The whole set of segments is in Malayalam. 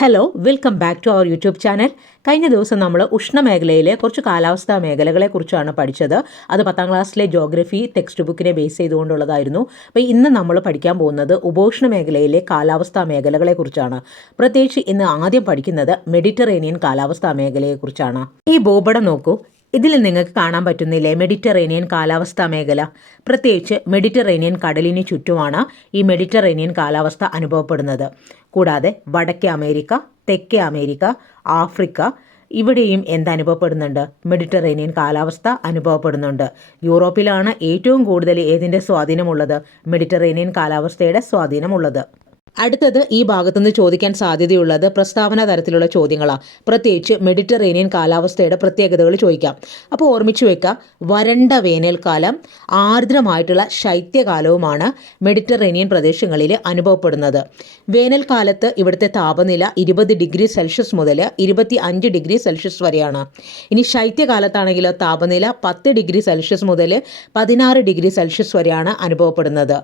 Hello welcome back to our YouTube channel. കഴിഞ്ഞ ദിവസം നമ്മൾ ഉഷ്ണമേഖലയിലെ കുറച്ച് കാലാവസ്ഥാ മേഖലകളെക്കുറിച്ചാണ് പഠിച്ചത്. അത് 10ാം ക്ലാസ്സിലെ ജോഗ്രഫി ടെക്സ്റ്റ് ബുക്കിനെ ബേസ് ചെയ്തുകൊണ്ടുള്ളതായിരുന്നു. അപ്പോൾ ഇന്ന് നമ്മൾ പഠിക്കാൻ പോകുന്നത് ഉപോഷ്ണ മേഖലയിലെ കാലാവസ്ഥാ മേഖലകളെക്കുറിച്ചാണ്. പ്രത്യേകിച്ച് ഇന്ന് ആദ്യം പഠിക്കുന്നത് മെഡിറ്ററേനിയൻ കാലാവസ്ഥാ മേഖലയെക്കുറിച്ചാണ്. ഈ ഭൂപടം നോക്കൂ. ഇതിൽ നിങ്ങൾക്ക് കാണാൻ പറ്റുന്നില്ലേ മെഡിറ്ററേനിയൻ കാലാവസ്ഥാ മേഖല? പ്രത്യേകിച്ച് മെഡിറ്ററേനിയൻ കടലിന് ചുറ്റുമാണ് ഈ മെഡിറ്ററേനിയൻ കാലാവസ്ഥ അനുഭവപ്പെടുന്നത്. കൂടാതെ വടക്കേ അമേരിക്ക, തെക്കേ അമേരിക്ക, ആഫ്രിക്ക ഇവിടെയും എന്തനുഭവപ്പെടുന്നുണ്ട്? മെഡിറ്ററേനിയൻ കാലാവസ്ഥ അനുഭവപ്പെടുന്നുണ്ട്. യൂറോപ്പിലാണ് ഏറ്റവും കൂടുതൽ ഏതിൻ്റെ സ്വാധീനമുള്ളത്? മെഡിറ്ററേനിയൻ കാലാവസ്ഥയുടെ സ്വാധീനമുള്ളത്. അടുത്തത് ഈ ഭാഗത്തുനിന്ന് ചോദിക്കാൻ സാധ്യതയുള്ളത് പ്രസ്താവന തരത്തിലുള്ള ചോദ്യങ്ങളാണ്. പ്രത്യേകിച്ച് മെഡിറ്ററേനിയൻ കാലാവസ്ഥയുടെ പ്രത്യേകതകൾ ചോദിക്കാം. അപ്പോൾ ഓർമ്മിച്ചു വെക്കുക, വരണ്ട വേനൽക്കാലം ആർദ്രമായിട്ടുള്ള ശൈത്യകാലവുമാണ് മെഡിറ്ററേനിയൻ പ്രദേശങ്ങളിൽ അനുഭവപ്പെടുന്നത്. വേനൽക്കാലത്ത് ഇവിടുത്തെ താപനില 20 ഡിഗ്രി സെൽഷ്യസ് മുതൽ 25 ഡിഗ്രി സെൽഷ്യസ് വരെയാണ്. ഇനി ശൈത്യകാലത്താണെങ്കിലോ താപനില 10 ഡിഗ്രി സെൽഷ്യസ് മുതൽ 16 ഡിഗ്രി സെൽഷ്യസ് വരെയാണ് അനുഭവപ്പെടുന്നത്.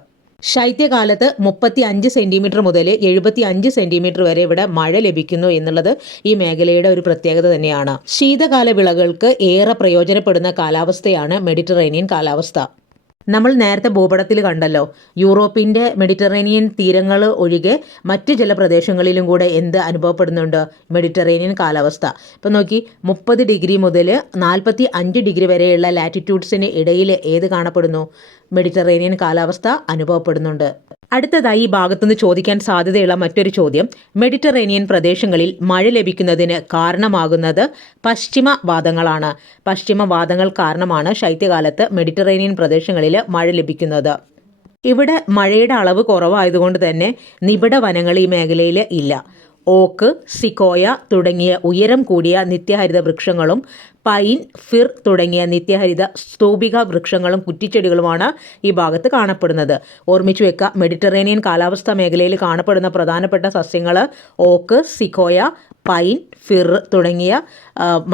ശൈത്യകാലത്ത് 35 സെൻറ്റിമീറ്റർ മുതൽ 75 സെൻറ്റിമീറ്റർ വരെ ഇവിടെ മഴ ലഭിക്കുന്നു എന്നുള്ളത് ഈ മേഖലയുടെ ഒരു പ്രത്യേകത തന്നെയാണ്. ശീതകാല വിളകൾക്ക് ഏറെ പ്രയോജനപ്പെടുന്ന കാലാവസ്ഥയാണ് മെഡിറ്ററേനിയൻ കാലാവസ്ഥ. നമ്മൾ നേരത്തെ ഭൂപടത്തിൽ കണ്ടല്ലോ, യൂറോപ്പിൻ്റെ മെഡിറ്ററേനിയൻ തീരങ്ങൾ ഒഴികെ മറ്റ് ചില പ്രദേശങ്ങളിലും കൂടെ എന്ത് അനുഭവപ്പെടുന്നുണ്ട്? മെഡിറ്ററേനിയൻ കാലാവസ്ഥ. ഇപ്പം നോക്കി, 30 ഡിഗ്രി മുതൽ 45 ഡിഗ്രി വരെയുള്ള ലാറ്റിറ്റ്യൂഡ്സിന് ഇടയിൽ ഏത് കാണപ്പെടുന്നു? മെഡിറ്ററേനിയൻ കാലാവസ്ഥ അനുഭവപ്പെടുന്നുണ്ട്. അടുത്തതായി ഈ ഭാഗത്തുനിന്ന് ചോദിക്കാൻ സാധ്യതയുള്ള മറ്റൊരു ചോദ്യം, മെഡിറ്ററേനിയൻ പ്രദേശങ്ങളിൽ മഴ ലഭിക്കുന്നതിന് കാരണമാകുന്നത് പശ്ചിമവാതങ്ങളാണ്. പശ്ചിമവാതങ്ങൾ കാരണമാണ് ശൈത്യകാലത്ത് മെഡിറ്ററേനിയൻ പ്രദേശങ്ങളിൽ മഴ ലഭിക്കുന്നത്. ഇവിടെ മഴയുടെ അളവ് കുറവായതുകൊണ്ട് തന്നെ നിബിഡ വനങ്ങൾ ഈ മേഖലയിൽ ഇല്ല. ഓക്ക്, സിക്കോയ തുടങ്ങിയ ഉയരം കൂടിയ നിത്യഹരിത വൃക്ഷങ്ങളും പൈൻ, ഫിർ തുടങ്ങിയ നിത്യഹരിത സ്തൂപിക വൃക്ഷങ്ങളും കുറ്റിച്ചെടികളുമാണ് ഈ ഭാഗത്ത് കാണപ്പെടുന്നത്. ഓർമ്മിച്ചു വെക്കുക, മെഡിറ്ററേനിയൻ കാലാവസ്ഥാ മേഖലയിൽ കാണപ്പെടുന്ന പ്രധാനപ്പെട്ട സസ്യങ്ങൾ ഓക്ക്, സിക്കോയ, പൈൻ, ഫിർ തുടങ്ങിയ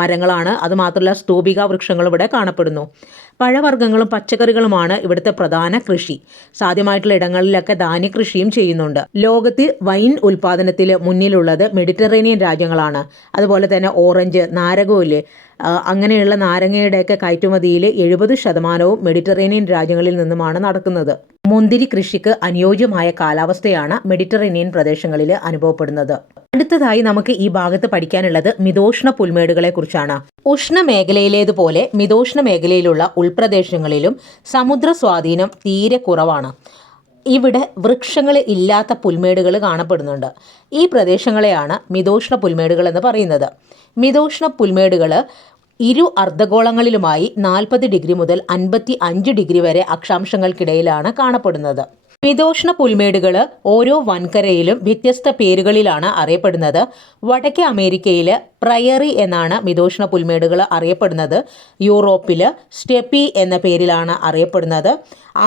മരങ്ങളാണ്. അതുമാത്രമല്ല സ്തൂപിക വൃക്ഷങ്ങളും ഇവിടെ കാണപ്പെടുന്നു. പഴവർഗ്ഗങ്ങളും പച്ചക്കറികളുമാണ് ഇവിടുത്തെ പ്രധാന കൃഷി. സാധ്യമായിട്ടുള്ള ഇടങ്ങളിലൊക്കെ ധാന്യകൃഷിയും ചെയ്യുന്നുണ്ട്. ലോകത്ത് വൈൻ ഉൽപ്പാദനത്തിൽ മുന്നിലുള്ളത് മെഡിറ്ററേനിയൻ രാജ്യങ്ങളാണ്. അതുപോലെ തന്നെ ഓറഞ്ച്, നാരകോല് അങ്ങനെയുള്ള നാരങ്ങയുടെയൊക്കെ കയറ്റുമതിയിൽ 70% മെഡിറ്ററേനിയൻ രാജ്യങ്ങളിൽ നിന്നുമാണ് നടക്കുന്നത്. മുന്തിരി കൃഷിക്ക് അനുയോജ്യമായ കാലാവസ്ഥയാണ് മെഡിറ്ററേനിയൻ പ്രദേശങ്ങളിൽ അനുഭവപ്പെടുന്നത്. അടുത്തതായി നമുക്ക് ഈ ഭാഗത്ത് പഠിക്കാനുള്ളത് മിതോഷ്ണ പുൽമേടുകളെ കുറിച്ചാണ്. ഉഷ്ണമേഖലയിലേതുപോലെ മിതോഷ്ണ മേഖലയിലുള്ള ഉൾപ്രദേശങ്ങളിലും സമുദ്ര സ്വാധീനം തീരെ കുറവാണ്. ഇവിടെ വൃക്ഷങ്ങൾ ഇല്ലാത്ത പുൽമേടുകൾ കാണപ്പെടുന്നുണ്ട്. ഈ പ്രദേശങ്ങളെയാണ് മിതോഷ്ണ പുൽമേടുകൾ എന്ന് പറയുന്നത്. മിതോഷ്ണ പുൽമേടുകൾ ഇരു അർദ്ധഗോളങ്ങളിലുമായി 40 ഡിഗ്രി മുതൽ 55 ഡിഗ്രി വരെ അക്ഷാംശങ്ങൾക്കിടയിലാണ് കാണപ്പെടുന്നത്. മിതോഷ്ണ പുൽമേടുകൾ ഓരോ വൻകരയിലും വ്യത്യസ്ത പേരുകളിലാണ് അറിയപ്പെടുന്നത്. വടക്കേ അമേരിക്കയിൽ പ്രയറി എന്നാണ് മിതോഷ്ണ പുൽമേടുകൾ അറിയപ്പെടുന്നത്. യൂറോപ്പിൽ സ്റ്റെപ്പി എന്ന പേരിലാണ് അറിയപ്പെടുന്നത്.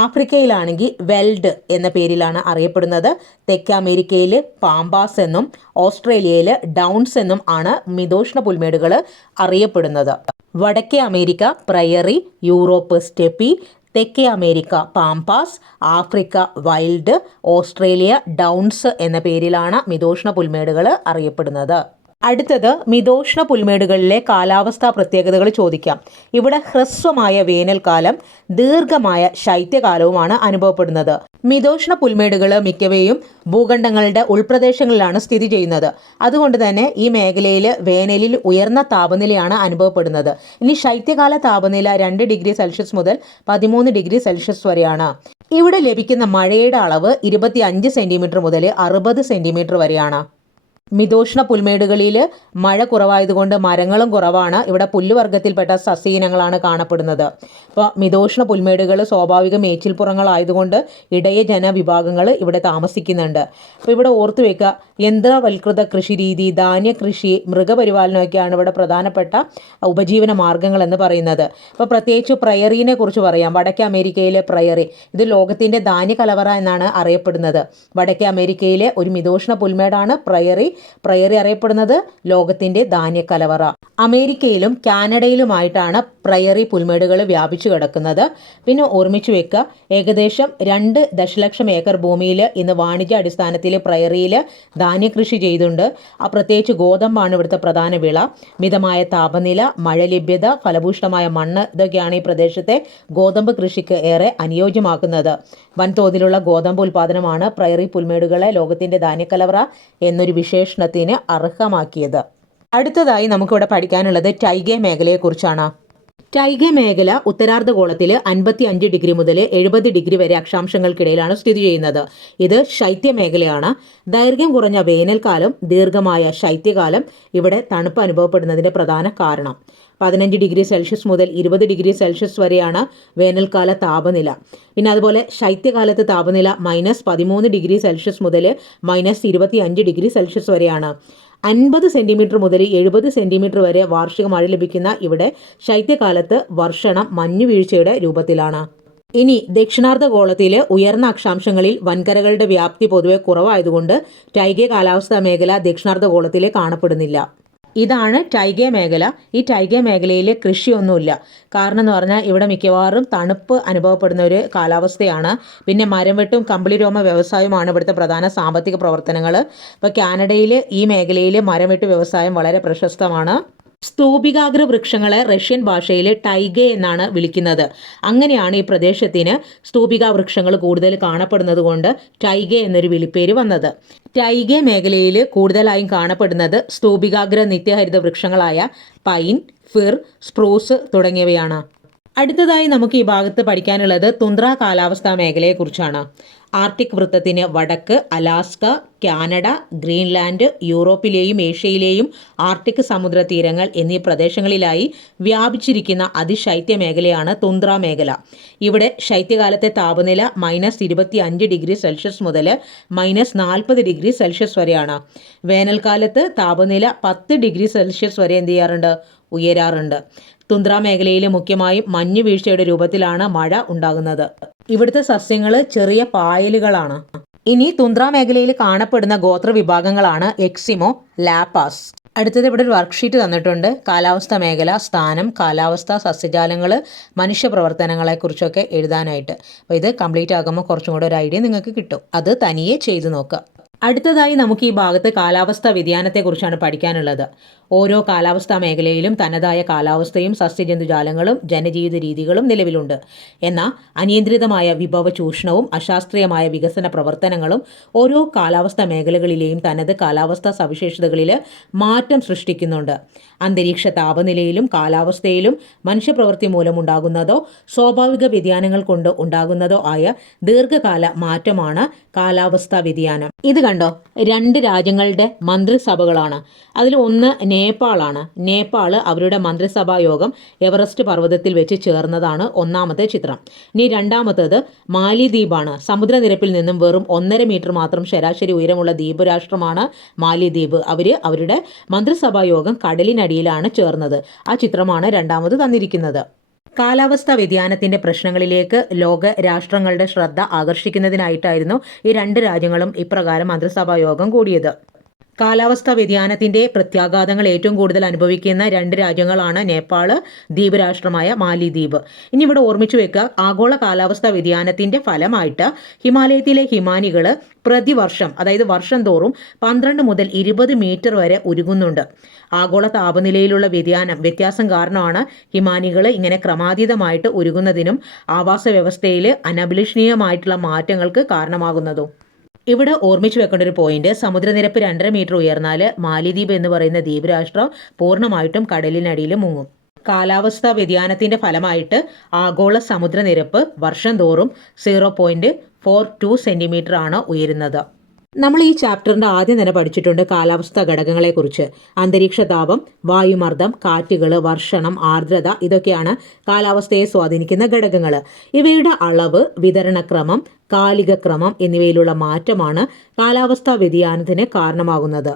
ആഫ്രിക്കയിലാണെങ്കിൽ വെൽഡ് എന്ന പേരിലാണ് അറിയപ്പെടുന്നത്. തെക്കേ അമേരിക്കയിൽ പാമ്പാസ് എന്നും ഓസ്ട്രേലിയയിൽ ഡൗൺസ് എന്നും ആണ് മിതോഷ്ണ പുൽമേടുകൾ അറിയപ്പെടുന്നത്. വടക്കേ അമേരിക്ക പ്രയറി, യൂറോപ്പ് സ്റ്റെപ്പി, തെക്കേ America pampas, Africa veld, Australia downs എന്ന പേരിലാണ് മിതോഷ്ണ പുൽമേടുകൾ അറിയപ്പെടുന്നത്. അടുത്തത് മിതോഷ്ണ പുൽമേടുകളിലെ കാലാവസ്ഥാ പ്രത്യേകതകൾ ചോദിക്കാം. ഇവിടെ ഹ്രസ്വമായ വേനൽക്കാലം, ദീർഘമായ ശൈത്യകാലവുമാണ് അനുഭവപ്പെടുന്നത്. മിതോഷ്ണ പുൽമേടുകൾ മിക്കവയും ഭൂഖണ്ഡങ്ങളുടെ ഉൾപ്രദേശങ്ങളിലാണ് സ്ഥിതി ചെയ്യുന്നത്. അതുകൊണ്ട് തന്നെ ഈ മേഖലയിൽ വേനലിൽ ഉയർന്ന താപനിലയാണ് അനുഭവപ്പെടുന്നത്. ഇനി ശൈത്യകാല താപനില 2 ഡിഗ്രി സെൽഷ്യസ് മുതൽ 13 ഡിഗ്രി സെൽഷ്യസ് വരെയാണ്. ഇവിടെ ലഭിക്കുന്ന മഴയുടെ അളവ് 25 സെൻറ്റിമീറ്റർ മുതൽ 60 സെൻറ്റിമീറ്റർ വരെയാണ്. മിതോഷ്ണ പുൽമേടുകളിൽ മഴ കുറവായതുകൊണ്ട് മരങ്ങളും കുറവാണ്. ഇവിടെ പുല്ലുവർഗ്ഗത്തിൽപ്പെട്ട സസ്യയിനങ്ങളാണ് കാണപ്പെടുന്നത്. അപ്പോൾ മിതോഷ്ണ പുൽമേടുകൾ സ്വാഭാവിക മേച്ചിൽപ്പുറങ്ങളായതുകൊണ്ട് ഇടയ ജനവിഭാഗങ്ങൾ ഇവിടെ താമസിക്കുന്നുണ്ട്. അപ്പോൾ ഇവിടെ ഓർത്തു വെക്കുക, യന്ത്രവൽകൃത കൃഷി രീതി, ധാന്യകൃഷി, മൃഗപരിപാലനമൊക്കെയാണ് ഇവിടെ പ്രധാനപ്പെട്ട ഉപജീവന മാർഗ്ഗങ്ങൾ എന്ന് പറയുന്നത്. അപ്പോൾ പ്രത്യേകിച്ച് പ്രയറിനെ കുറിച്ച് പറയാം. വടക്കേ അമേരിക്കയിലെ പ്രയറി, ഇത് ലോകത്തിൻ്റെ ധാന്യ കലവറ എന്നാണ് അറിയപ്പെടുന്നത്. വടക്കേ അമേരിക്കയിലെ ഒരു മിതോഷ്ണ പുൽമേടാണ് പ്രയറി. പ്രയറി അറിയപ്പെടുന്നത് ലോകത്തിൻ്റെ ധാന്യക്കലവറ. അമേരിക്കയിലും കാനഡയിലുമായിട്ടാണ് പ്രയറി പുൽമേടുകൾ വ്യാപിച്ചു കിടക്കുന്നത്. പിന്നെ ഓർമ്മിച്ചു വെക്കുക, ഏകദേശം 2 ദശലക്ഷം ഏക്കർ ഭൂമിയിൽ ഇന്ന് വാണിജ്യ അടിസ്ഥാനത്തിൽ പ്രയറിയിൽ ധാന്യകൃഷി ചെയ്തുണ്ട്. പ്രത്യേകിച്ച് ഗോതമ്പാണ് ഇവിടുത്തെ പ്രധാന വിള. മിതമായ താപനില, മഴ ലഭ്യത, ഫലഭൂഷ്ടമായ മണ്ണ് ഇതൊക്കെയാണ് ഈ പ്രദേശത്തെ ഗോതമ്പ് കൃഷിക്ക് ഏറെ അനുയോജ്യമാക്കുന്നത്. വൻതോതിലുള്ള ഗോതമ്പ് ഉൽപ്പാദനമാണ് പ്രയറി പുൽമേടുകളെ ലോകത്തിൻ്റെ ധാന്യക്കലവറ എന്നൊരു വിശേഷണത്തിന് അർഹമാക്കിയത്. അടുത്തതായി നമുക്കിവിടെ പഠിക്കാനുള്ളത് ടൈഗെ മേഖലയെക്കുറിച്ചാണ്. ടൈഗെ മേഖല ഉത്തരാർദ്ധഗോളത്തിൽ 55 ഡിഗ്രി മുതൽ 70 ഡിഗ്രി വരെ അക്ഷാംശങ്ങൾക്കിടയിലാണ് സ്ഥിതി ചെയ്യുന്നത്. ഇത് ശൈത്യമേഖലയാണ്. ദൈർഘ്യം കുറഞ്ഞ വേനൽക്കാലം, ദീർഘമായ ശൈത്യകാലം ഇവിടെ തണുപ്പ് അനുഭവപ്പെടുന്നതിൻ്റെ പ്രധാന കാരണം. 15 ഡിഗ്രി സെൽഷ്യസ് മുതൽ 20 ഡിഗ്രി സെൽഷ്യസ് വരെയാണ് വേനൽക്കാല താപനില. പിന്നെ അതുപോലെ ശൈത്യകാലത്ത് താപനില -13 ഡിഗ്രി സെൽഷ്യസ് മുതൽ -25 ഡിഗ്രി സെൽഷ്യസ് വരെയാണ്. 50 സെൻറ്റിമീറ്റർ മുതൽ 70 സെൻറ്റിമീറ്റർ വരെ വാർഷിക മഴ ലഭിക്കുന്ന ഇവിടെ ശൈത്യകാലത്ത് വർഷണം മഞ്ഞുവീഴ്ചയുടെ രൂപത്തിലാണ്. ഇനി ദക്ഷിണാർദ്ധഗോളത്തിൽ ഉയർന്ന അക്ഷാംശങ്ങളിൽ വൻകരകളുടെ വ്യാപ്തി പൊതുവെ കുറവായതുകൊണ്ട് ടൈഗെ കാലാവസ്ഥാ മേഖല ദക്ഷിണാർദ്ധഗോളത്തിൽ കാണപ്പെടുന്നില്ല. ഇതാണ് ടൈഗെ മേഖല. ഈ ടൈഗെ മേഖലയിൽ കൃഷിയൊന്നുമില്ല. കാരണം എന്ന് പറഞ്ഞാൽ ഇവിടെ മിക്കവാറും തണുപ്പ് അനുഭവപ്പെടുന്ന ഒരു കാലാവസ്ഥയാണ്. പിന്നെ മരം വെട്ടും കമ്പിളിരോമ വ്യവസായവുമാണ് ഇവിടുത്തെ പ്രധാന സാമ്പത്തിക പ്രവർത്തനങ്ങൾ. ഇപ്പോൾ കാനഡയിൽ ഈ മേഖലയിൽ മരം വെട്ട് വ്യവസായം വളരെ പ്രശസ്തമാണ്. സ്തൂപികാഗ്ര വൃക്ഷങ്ങളെ റഷ്യൻ ഭാഷയിൽ ടൈഗെ എന്നാണ് വിളിക്കുന്നത്. അങ്ങനെയാണ് ഈ പ്രദേശത്തിന് സ്തൂപിക വൃക്ഷങ്ങൾ കൂടുതൽ കാണപ്പെടുന്നത് കൊണ്ട് ടൈഗെ എന്നൊരു വിളിപ്പേര് വന്നത്. ടൈഗെ മേഖലയിൽ കൂടുതലായും കാണപ്പെടുന്നത് സ്തൂപികാഗ്ര നിത്യഹരിത വൃക്ഷങ്ങളായ പൈൻ, ഫിർ, സ്പ്രൂസ് തുടങ്ങിയവയാണ്. അടുത്തതായി നമുക്ക് ഈ ഭാഗത്ത് പഠിക്കാനുള്ളത് തുന്ദ്ര കാലാവസ്ഥാ മേഖലയെക്കുറിച്ചാണ്. ആർട്ടിക് വൃത്തത്തിന് വടക്ക് അലാസ്ക, കാനഡ, ഗ്രീൻലാൻഡ്, യൂറോപ്പിലെയും ഏഷ്യയിലെയും ആർട്ടിക് സമുദ്ര തീരങ്ങൾ എന്നീ പ്രദേശങ്ങളിലായി വ്യാപിച്ചിരിക്കുന്ന അതിശൈത്യ മേഖലയാണ് തുന്ദ്ര മേഖല. ഇവിടെ ശൈത്യകാലത്തെ താപനില -25 ഡിഗ്രി സെൽഷ്യസ് മുതൽ -40 ഡിഗ്രി സെൽഷ്യസ് വരെയാണ്. വേനൽക്കാലത്ത് താപനില 10 ഡിഗ്രി സെൽഷ്യസ് വരെ ഉയരാറുണ്ട്. തുന്ദ്ര മേഖലയിൽ മുഖ്യമായും മഞ്ഞുവീഴ്ചയുടെ രൂപത്തിലാണ് മഴ ഉണ്ടാകുന്നത്. ഇവിടുത്തെ സസ്യങ്ങൾ ചെറിയ പായലുകളാണ്. ഇനി തുന്ദ്ര മേഖലയിൽ കാണപ്പെടുന്ന ഗോത്രവിഭാഗങ്ങളാണ് എക്സിമോ, ലാപ്പാസ്. അടുത്തത് ഇവിടെ ഒരു വർക്ക്ഷീറ്റ് തന്നിട്ടുണ്ട്. കാലാവസ്ഥ മേഖല, സ്ഥാനം, കാലാവസ്ഥ, സസ്യജാലങ്ങൾ, മനുഷ്യപ്രവർത്തനങ്ങളെക്കുറിച്ചൊക്കെ എഴുതാനായിട്ട്. അപ്പോൾ ഇത് കംപ്ലീറ്റ് ആകുമ്പോൾ കുറച്ചും കൂടെ ഒരു ഐഡിയ നിങ്ങൾക്ക് കിട്ടും. അത് തനിയെ ചെയ്തു നോക്കുക. അടുത്തതായി നമുക്ക് ഈ ഭാഗത്ത് കാലാവസ്ഥാ വ്യതിയാനത്തെക്കുറിച്ചാണ് പഠിക്കാനുള്ളത്. ഓരോ കാലാവസ്ഥാ മേഖലയിലും തനതായ കാലാവസ്ഥയും സസ്യജന്തുജാലങ്ങളും ജനജീവിത രീതികളും നിലവിലുണ്ട്. എന്നാൽ അനിയന്ത്രിതമായ വിഭവ ചൂഷണവും അശാസ്ത്രീയമായ വികസന പ്രവർത്തനങ്ങളും ഓരോ കാലാവസ്ഥാ മേഖലകളിലെയും തനത് കാലാവസ്ഥാ സവിശേഷതകളിൽ മാറ്റം സൃഷ്ടിക്കുന്നുണ്ട്. അന്തരീക്ഷ താപനിലയിലും കാലാവസ്ഥയിലും മനുഷ്യപ്രവൃത്തി മൂലമുണ്ടാകുന്നതോ സ്വാഭാവിക വ്യതിയാനങ്ങൾ കൊണ്ട് ഉണ്ടാകുന്നതോ ആയ ദീർഘകാല മാറ്റമാണ് കാലാവസ്ഥാ വ്യതിയാനം. ഇത് കണ്ടോ, 2 രാജ്യങ്ങളുടെ മന്ത്രിസഭകളാണ്. അതിൽ ഒന്ന് നേപ്പാളാണ്. നേപ്പാൾ അവരുടെ മന്ത്രിസഭാ യോഗം എവറസ്റ്റ് പർവ്വതത്തിൽ വെച്ച് ചേർന്നതാണ് ഒന്നാമത്തെ ചിത്രം. ഇനി രണ്ടാമത്തേത് മാലിദ്വീപാണ്. സമുദ്രനിരപ്പിൽ നിന്നും വെറും 1.5 മീറ്റർ മാത്രം ശരാശരി ഉയരമുള്ള ദ്വീപ് രാഷ്ട്രമാണ് മാലിദ്വീപ്. അവരുടെ മന്ത്രിസഭാ യോഗം കടലിനടിയിലാണ് ചേർന്നത്. ആ ചിത്രമാണ് രണ്ടാമത് തന്നിരിക്കുന്നത്. കാലാവസ്ഥാ വ്യതിയാനത്തിൻ്റെ പ്രശ്നങ്ങളിലേക്ക് ലോക രാഷ്ട്രങ്ങളുടെ ശ്രദ്ധ ആകർഷിക്കുന്നതിനായിട്ടായിരുന്നു ഈ 2 രാജ്യങ്ങളും ഇപ്രകാരം മന്ത്രിസഭാ യോഗം കൂടിയത്. കാലാവസ്ഥാ വ്യതിയാനത്തിൻ്റെ പ്രത്യാഘാതങ്ങൾ ഏറ്റവും കൂടുതൽ അനുഭവിക്കുന്ന 2 രാജ്യങ്ങളാണ് നേപ്പാൾ, ദ്വീപ് രാഷ്ട്രമായ മാലിദ്വീപ്. ഇനി ഇവിടെ ഓർമ്മിച്ചു വെക്കുക, ആഗോള കാലാവസ്ഥാ വ്യതിയാനത്തിൻ്റെ ഫലമായിട്ട് ഹിമാലയത്തിലെ ഹിമാനികൾ പ്രതിവർഷം, അതായത് വർഷം തോറും 12 മുതൽ 20 മീറ്റർ വരെ ഉരുകുന്നുണ്ട്. ആഗോള താപനിലയിലുള്ള വ്യത്യാസം കാരണമാണ് ഹിമാനികൾ ഇങ്ങനെ ക്രമാതീതമായിട്ട് ഉരുകുന്നതിനും ആവാസ വ്യവസ്ഥയിൽ അനഭിലഷണീയമായിട്ടുള്ള മാറ്റങ്ങൾക്ക് കാരണമാകുന്നതും. ഇവിടെ ഓർമ്മിച്ചു വെക്കേണ്ട ഒരു പോയിന്റ്, സമുദ്രനിരപ്പ് 2.5 മീറ്റർ ഉയർന്നാൽ മാലിദ്വീപ് എന്ന് പറയുന്ന ദ്വീപ് രാഷ്ട്രം പൂർണ്ണമായിട്ടും കടലിനടിയിൽ മുങ്ങും. കാലാവസ്ഥാ വ്യതിയാനത്തിൻ്റെ ഫലമായിട്ട് ആഗോള സമുദ്രനിരപ്പ് വർഷം തോറും 0.42 സെൻറ്റിമീറ്റർ ആണ് ഉയരുന്നത്. നമ്മൾ ഈ ചാപ്റ്ററിൻ്റെ ആദ്യം തന്നെ പഠിച്ചിട്ടുണ്ട് കാലാവസ്ഥാ ഘടകങ്ങളെക്കുറിച്ച്. അന്തരീക്ഷ താപം, വായുമർദ്ദം, കാറ്റുകൾ, വർഷണം, ആർദ്രത ഇതൊക്കെയാണ് കാലാവസ്ഥയെ സ്വാധീനിക്കുന്ന ഘടകങ്ങൾ. ഇവയുടെ അളവ്, വിതരണക്രമം, കാലികക്രമം എന്നിവയിലുള്ള മാറ്റമാണ് കാലാവസ്ഥാ വ്യതിയാനത്തിന് കാരണമാകുന്നത്.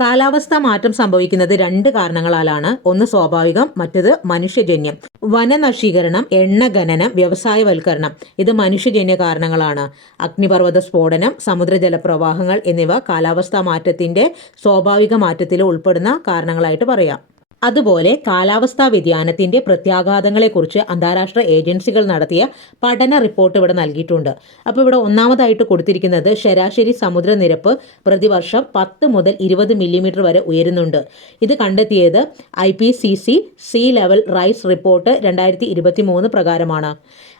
കാലാവസ്ഥാ മാറ്റം സംഭവിക്കുന്നത് രണ്ട് കാരണങ്ങളാലാണ്. ഒന്ന് സ്വാഭാവികം, മറ്റത് മനുഷ്യജന്യം. വനനശീകരണം, എണ്ണ ഖനനം, വ്യവസായവൽക്കരണം ഇത് മനുഷ്യജന്യ കാരണങ്ങളാണ്. അഗ്നിപർവ്വത സ്ഫോടനം, സമുദ്രജലപ്രവാഹങ്ങൾ എന്നിവ കാലാവസ്ഥാ മാറ്റത്തിന്റെ സ്വാഭാവിക മാറ്റത്തിൽ ഉൾപ്പെടുന്ന കാരണങ്ങളായിട്ട് പറയാം. അതുപോലെ കാലാവസ്ഥാ വ്യതിയാനത്തിന്റെ പ്രത്യാഘാതങ്ങളെക്കുറിച്ച് അന്താരാഷ്ട്ര ഏജൻസികൾ നടത്തിയ പഠന റിപ്പോർട്ട് ഇവിടെ നൽകിയിട്ടുണ്ട്. അപ്പോൾ ഇവിടെ ഒന്നാമതായിട്ട് കൊടുത്തിരിക്കുന്നത് ശരാശരി സമുദ്രനിരപ്പ് പ്രതിവർഷം 10 മുതൽ 20 മില്ലിമീറ്റർ വരെ ഉയരുന്നുണ്ട്. ഇത് കണ്ടെത്തിയത് IPCC see level rice report 2023 പ്രകാരമാണ്.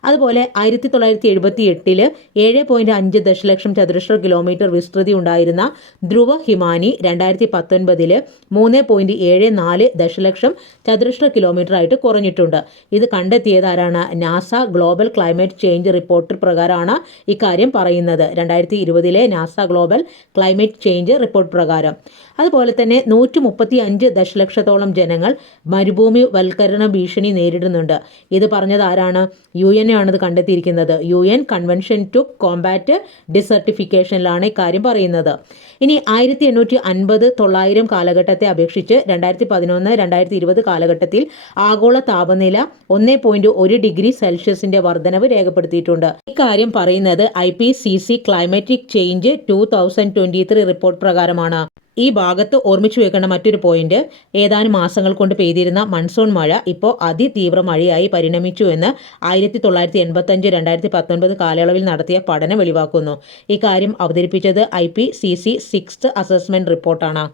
അതുപോലെ 1978 7.5 ദശലക്ഷം ചതുരശ്ര കിലോമീറ്റർ വിസ്തൃതി ഉണ്ടായിരുന്ന ധ്രുവ ഹിമാനി 2019 3.74 ദശലക്ഷം ചതുരശ്ര കിലോമീറ്റർ ആയിട്ട് കുറഞ്ഞിട്ടുണ്ട്. ഇത് കണ്ടെത്തിയത് ആരാണ്? NASA global climate change report പ്രകാരമാണ് ഇക്കാര്യം പറയുന്നത്. 2020 NASA global climate change report പ്രകാരം. അതുപോലെ തന്നെ 135 ദശലക്ഷത്തോളം ജനങ്ങൾ മരുഭൂമി വൽക്കരണ ഭീഷണി നേരിടുന്നുണ്ട്. ഇത് പറഞ്ഞത് ആരാണ്? UN ആണ് ഇത് കണ്ടെത്തിയിരിക്കുന്നത്. UN കൺവെൻഷൻ ടു കോമ്പാറ്റ് ഡിസർട്ടിഫിക്കേഷനിലാണ് ഇക്കാര്യം പറയുന്നത്. ഇനി 1850-900 കാലഘട്ടത്തെ അപേക്ഷിച്ച് 2011-2020 കാലഘട്ടത്തിൽ ആഗോള താപനില 1.1 ഡിഗ്രി സെൽഷ്യസിന്റെ വർധനവ് രേഖപ്പെടുത്തിയിട്ടുണ്ട്. ഇക്കാര്യം പറയുന്നത് IPCC ക്ലൈമാറ്റിക് ചേഞ്ച് 2023 റിപ്പോർട്ട് പ്രകാരമാണ്. ഈ ഭാഗത്ത് ഓർമ്മിച്ചു വെക്കേണ്ട മറ്റൊരു പോയിന്റ്, ഏതാനും മാസങ്ങൾ കൊണ്ട് പെയ്തിരുന്ന മൺസൂൺ മഴ ഇപ്പോൾ അതിതീവ്ര മഴയായി പരിണമിച്ചു എന്ന് 1985-2019 കാലയളവിൽ നടത്തിയ പഠനം വെളിവാക്കുന്നു. ഇക്കാര്യം അവതരിപ്പിച്ചത് IPCC 6th അസസ്മെന്റ് റിപ്പോർട്ടാണ്.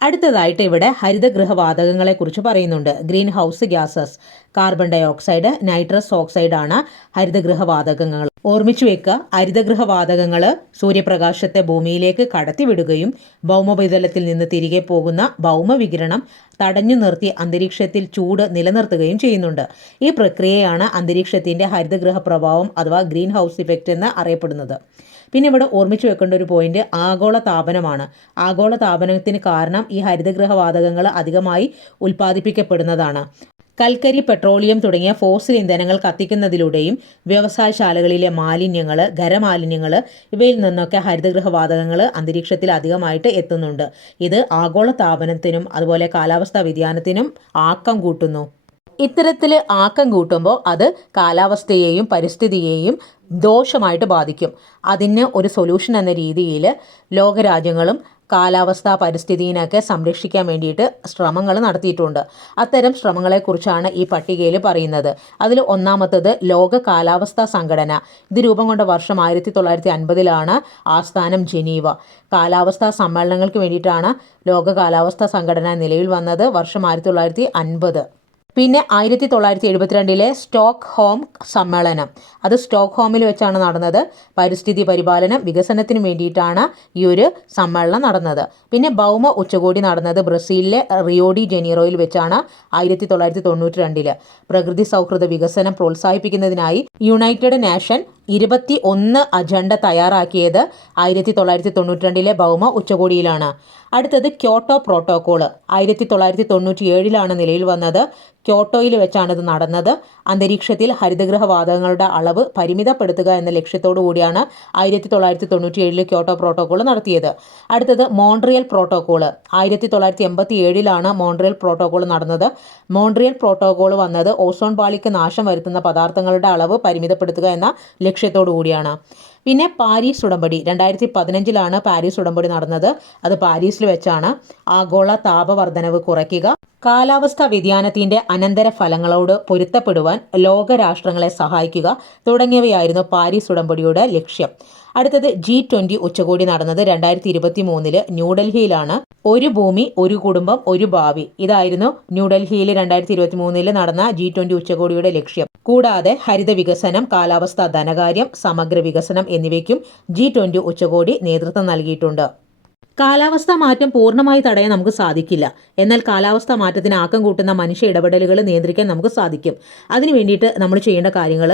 അടുത്തതായിട്ട് ഇവിടെ ഹരിതഗൃഹവാതകങ്ങളെക്കുറിച്ച് പറയുന്നുണ്ട്. Greenhouse gases, carbon dioxide, nitrous oxide ആണ് ഹരിതഗൃഹവാതകങ്ങൾ. ഓർമ്മിച്ചു വെക്കുക, ഹരിതഗൃഹവാതകങ്ങൾ സൂര്യപ്രകാശത്തെ ഭൂമിയിലേക്ക് കടത്തിവിടുകയും ഭൗമോപരിതലത്തിൽ നിന്ന് തിരികെ പോകുന്ന ഭൗമവികിരണം തടഞ്ഞു നിർത്തി അന്തരീക്ഷത്തിൽ ചൂട് നിലനിർത്തുകയും ചെയ്യുന്നുണ്ട്. ഈ പ്രക്രിയയാണ് അന്തരീക്ഷത്തിന്റെ ഹരിതഗൃഹ പ്രഭാവം അഥവാ ഗ്രീൻ ഹൗസ് ഇഫക്റ്റ് എന്ന് അറിയപ്പെടുന്നത്. പിന്നെ ഇവിടെ ഓർമ്മിച്ചു വെക്കേണ്ട ഒരു പോയിന്റ് ആഗോള താപനമാണ്. ആഗോള താപനത്തിന് കാരണം ഈ ഹരിതഗൃഹവാതകങ്ങൾ അധികമായി ഉൽപ്പാദിപ്പിക്കപ്പെടുന്നതാണ്. കൽക്കരി, പെട്രോളിയം തുടങ്ങിയ ഫോസിൽ ഇന്ധനങ്ങൾ കത്തിക്കുന്നതിലൂടെയും വ്യവസായശാലകളിലെ മാലിന്യങ്ങൾ, ഖരമാലിന്യങ്ങൾ ഇവയിൽ നിന്നൊക്കെ ഹരിതഗൃഹവാതകങ്ങൾ അന്തരീക്ഷത്തിൽ അധികമായിട്ട് എത്തുന്നുണ്ട്. ഇത് ആഗോള താപനത്തിനും അതുപോലെ കാലാവസ്ഥാ വ്യതിയാനത്തിനും ആക്കം കൂട്ടുന്നു. ഇത്തരത്തിൽ ആക്കം കൂട്ടുമ്പോൾ അത് കാലാവസ്ഥയെയും പരിസ്ഥിതിയെയും ദോഷമായിട്ട് ബാധിക്കും. അതിന് ഒരു സൊല്യൂഷൻ എന്ന രീതിയിൽ ലോകരാജ്യങ്ങളും കാലാവസ്ഥ പരിസ്ഥിതിയിനൊക്കെ സംരക്ഷിക്കാൻ വേണ്ടിയിട്ട് ശ്രമങ്ങൾ നടത്തിയിട്ടുണ്ട്. അത്തരം ശ്രമങ്ങളെക്കുറിച്ചാണ് ഈ പട്ടികയിൽ പറയുന്നത്. അതിൽ ഒന്നാമത്തത് ലോക കാലാവസ്ഥാ സംഘടന. ഇത് രൂപം കൊണ്ട വർഷം 1950 ആസ്ഥാനം ജനീവ. കാലാവസ്ഥാ സമ്മേളനങ്ങൾക്ക് വേണ്ടിയിട്ടാണ് ലോക കാലാവസ്ഥാ സംഘടന നിലവിൽ വന്നത് വർഷം 1950. പിന്നെ 1972 സ്റ്റോക്ക്ഹോം സമ്മേളനം, അത് സ്റ്റോക്ക്ഹോമിൽ വെച്ചാണ് നടന്നത്. പരിസ്ഥിതി പരിപാലനം വികസനത്തിന് വേണ്ടിയിട്ടാണ് ഈ ഒരു സമ്മേളനം നടന്നത്. പിന്നെ ഭൗമ ഉച്ചകോടി നടന്നത് ബ്രസീലിലെ റിയോ ഡി ജനീറോയിൽ വെച്ചാണ് 1992. പ്രകൃതി സൗഹൃദ വികസനം പ്രോത്സാഹിപ്പിക്കുന്നതിനായി യുണൈറ്റഡ് നേഷൻ 21 അജണ്ട തയ്യാറാക്കിയത് 1992 ഭൗമ ഉച്ചകോടിയിലാണ്. അടുത്തത് ക്യോട്ടോ പ്രോട്ടോക്കോള് 1997 നിലയിൽ വന്നത്. ക്യോട്ടോയിൽ വെച്ചാണ് ഇത് നടന്നത്. അന്തരീക്ഷത്തിൽ ഹരിതഗൃഹവാതകങ്ങളുടെ അളവ് പരിമിതപ്പെടുത്തുക എന്ന ലക്ഷ്യത്തോടു കൂടിയാണ് 1997 ക്യോട്ടോ പ്രോട്ടോക്കോൾ നടത്തിയത്. അടുത്തത് മോൺട്രിയൽ പ്രോട്ടോക്കോള് 1987 മോൺട്രിയൽ പ്രോട്ടോക്കോൾ നടന്നത്. മോൺട്രിയൽ പ്രോട്ടോക്കോൾ വന്നത് ഓസോൺ പാളിക്ക് നാശം വരുത്തുന്ന പദാർത്ഥങ്ങളുടെ അളവ് പരിമിതപ്പെടുത്തുക എന്ന ലക്ഷ്യത്തോടു കൂടിയാണ്. പിന്നെ പാരീസ് ഉടമ്പടി 2015 പാരീസ് ഉടമ്പടി നടന്നത്. അത് പാരീസിൽ വെച്ചാണ്. ആഗോള താപവർദ്ധനവ് കുറയ്ക്കുക, കാലാവസ്ഥാ വ്യതിയാനത്തിന്റെ അനന്തര ഫലങ്ങളോട് പൊരുത്തപ്പെടുവാൻ ലോകരാഷ്ട്രങ്ങളെ സഹായിക്കുക തുടങ്ങിയവയായിരുന്നു പാരീസ് ഉടമ്പടിയുടെ ലക്ഷ്യം. അടുത്തത് G20 ഉച്ചകോടി നടന്നത് 2023 ന്യൂഡൽഹിയിലാണ്. ഒരു ഭൂമി, ഒരു കുടുംബം, ഒരു ഭാവി ഇതായിരുന്നു ന്യൂഡൽഹിയിൽ 2023 നടന്ന G20 ഉച്ചകോടിയുടെ ലക്ഷ്യം. കൂടാതെ ഹരിത വികസനം, കാലാവസ്ഥാ ധനകാര്യം, സമഗ്ര വികസനം എന്നിവയ്ക്കും G20 ഉച്ചകോടി നേതൃത്വം നൽകിയിട്ടുണ്ട്. കാലാവസ്ഥാ മാറ്റം പൂർണ്ണമായി തടയാൻ നമുക്ക് സാധിക്കില്ല. എന്നാൽ കാലാവസ്ഥാ മാറ്റത്തിന് ആക്കം കൂട്ടുന്ന മനുഷ്യ ഇടപെടലുകൾ നിയന്ത്രിക്കാൻ നമുക്ക് സാധിക്കും. അതിനു വേണ്ടിയിട്ട് നമ്മൾ ചെയ്യേണ്ട കാര്യങ്ങൾ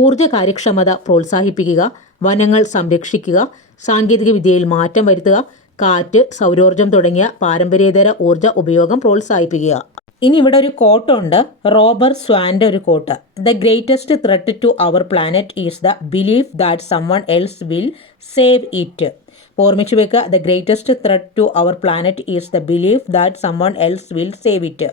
ഊർജ്ജ കാര്യക്ഷമത പ്രോത്സാഹിപ്പിക്കുക, വനങ്ങൾ സംരക്ഷിക്കുക, സാങ്കേതിക വിദ്യയിൽ മാറ്റം വരുത്തുക, കാറ്റ്, സൗരോർജ്ജം തുടങ്ങിയ പാരമ്പര്യേതര ഊർജ്ജ ഉപയോഗം പ്രോത്സാഹിപ്പിക്കുക. ഇനി ഇവിടെ ഒരു കോട്ടുണ്ട്, റോബർട്ട് സ്വാൻ്റെ ഒരു quote. The greatest threat to our planet is the belief that someone else will save it. അപ്പോൾ ഓർമ്മിച്ച് വെക്കുക, the greatest threat to our planet is the belief that someone else will save it.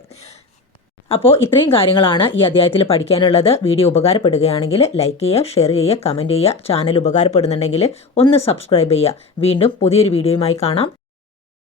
അപ്പോൾ ഇത്രയും കാര്യങ്ങളാണ് ഈ അധ്യായത്തിൽ പഠിക്കാനുള്ളത്. വീഡിയോ ഉപകാരപ്പെടുകയാണെങ്കിൽ ലൈക്ക് ചെയ്യുക, ഷെയർ ചെയ്യുക, കമൻറ്റ് ചെയ്യുക. ചാനൽ ഉപകാരപ്പെടുന്നുണ്ടെങ്കിൽ ഒന്ന് സബ്സ്ക്രൈബ് ചെയ്യുക. വീണ്ടും പുതിയൊരു വീഡിയോയുമായി കാണാം.